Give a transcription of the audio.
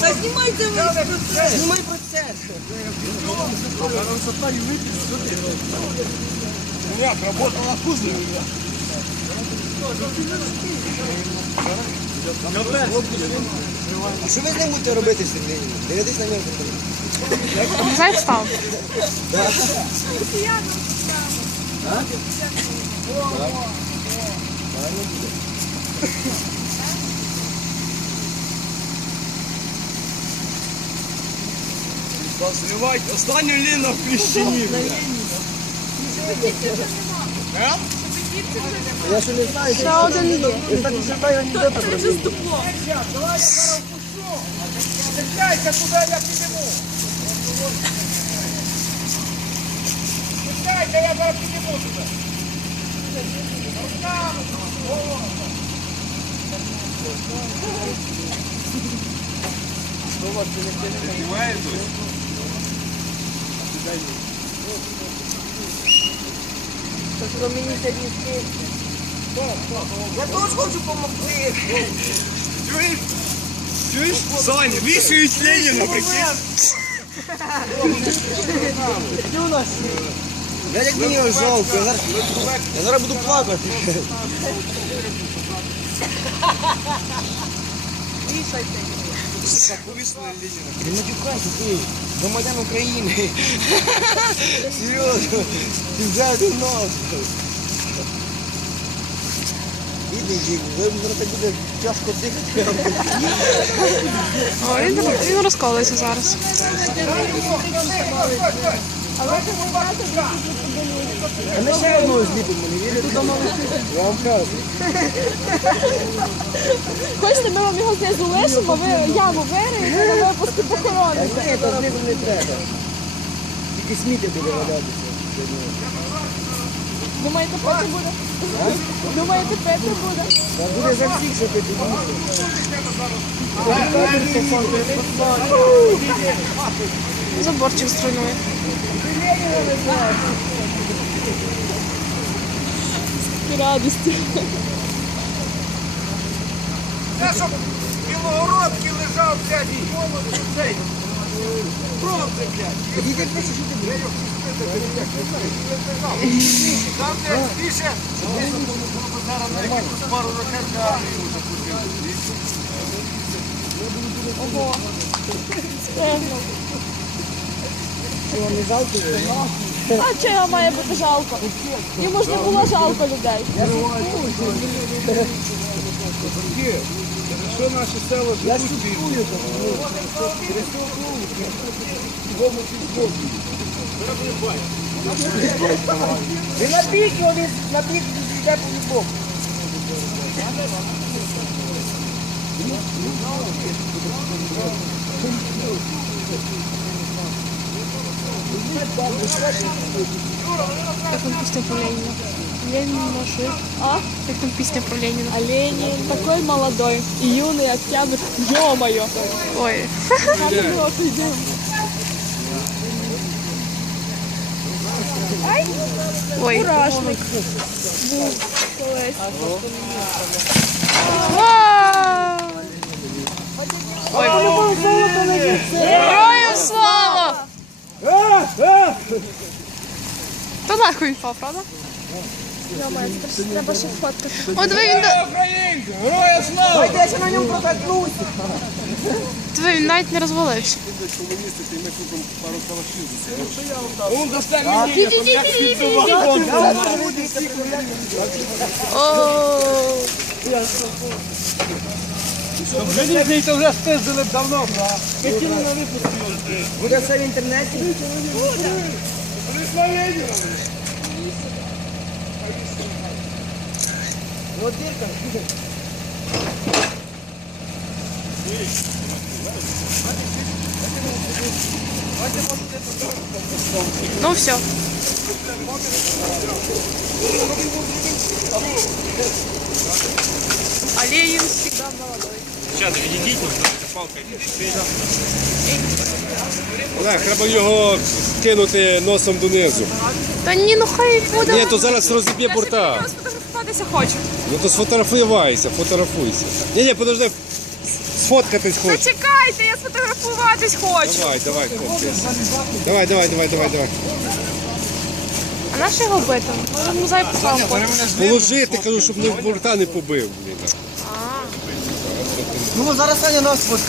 Та знімайте ви процес. Знімай процес. Як работала кузня? А що ви з ним будете робити сьогодні? Дивитись на нього? Зайк встав. Зливайте останню ліну в Крещині. Я ще не знаю. Ще один є. Я так не знаю анекдота про нього. Чекайте, куди я підніму. Чекайте, я зараз підніму туди. Я теж хочу допомогти. Чуєш? Чуєш? Соня, вішають Леніна, прикинь. Я як мені його жалко. Я зараз, я зараз буду плакати. Повісили Леніна. Не матюкайся ти, громадян України. Серйозно, ти взяв до нас. Бідний дім, зараз буде тяжко дихати. О, він, він розколується зараз. А ми ще одного зліпимо, не вірите? Вам кажу. Хочете, ми вам його знизу лишимо, ви яму вириєте, на випуску похорони. Та ні, то знизу не треба. Тільки сміття буде валятися. Думаєте, пити буде? Думаєте, пити буде? Та буде за всіх, що ти Заборчик струнує. Радості. Це щоб білогородки лежав, блядь, і цей. Бронзи, блядь. Там, де більше, зараз на якусь пару ракет для армії вже пустили. Ого. Що, не жалко? А чого має бути жалко? Йому ж не було жалко людей. Що наше село живуть там. Ви на бік, вони на бік йде по любому. Як там пісня про Леніна? Ленін наши. А? Як там пісня про Леніна? А Ленін такой молодой. І юний октябрь. Ё-моё. Ой. Надо було йдемо. Ой. Мурашник. Був колись. Вау! Ой. Та нахуй він впав, правда? Треба ще фоткати. О, диви, він, да-! Героя слава! Я ще на ньому протолкнусь. диви, він навіть не розвалився. Он достань мені, там як підсував. О, Железний то вже спиздили б давно, бра. Буде все в інтернеті. От дірка. ну все. А Ленин всегда молодой. Зараз відійдіть, палкою. Олег, треба його кинути носом донизу. Та ні, ну хай буде. Ні, то зараз розіб'є борта. собі просто фотографуватися хочу. Ну то сфотографуйся, фотографуйся. Ні, ні, подожди, Сфоткатись хочеш? Зачекайте, я сфотографуватись хочу. Давай, давай, хлопці. Давай, давай, давай, давай, давай. А на що його бити? Може музей поставимо. Положити, кажу, щоб не борта не побив. блін. Ну зараз Саня нас фоткає.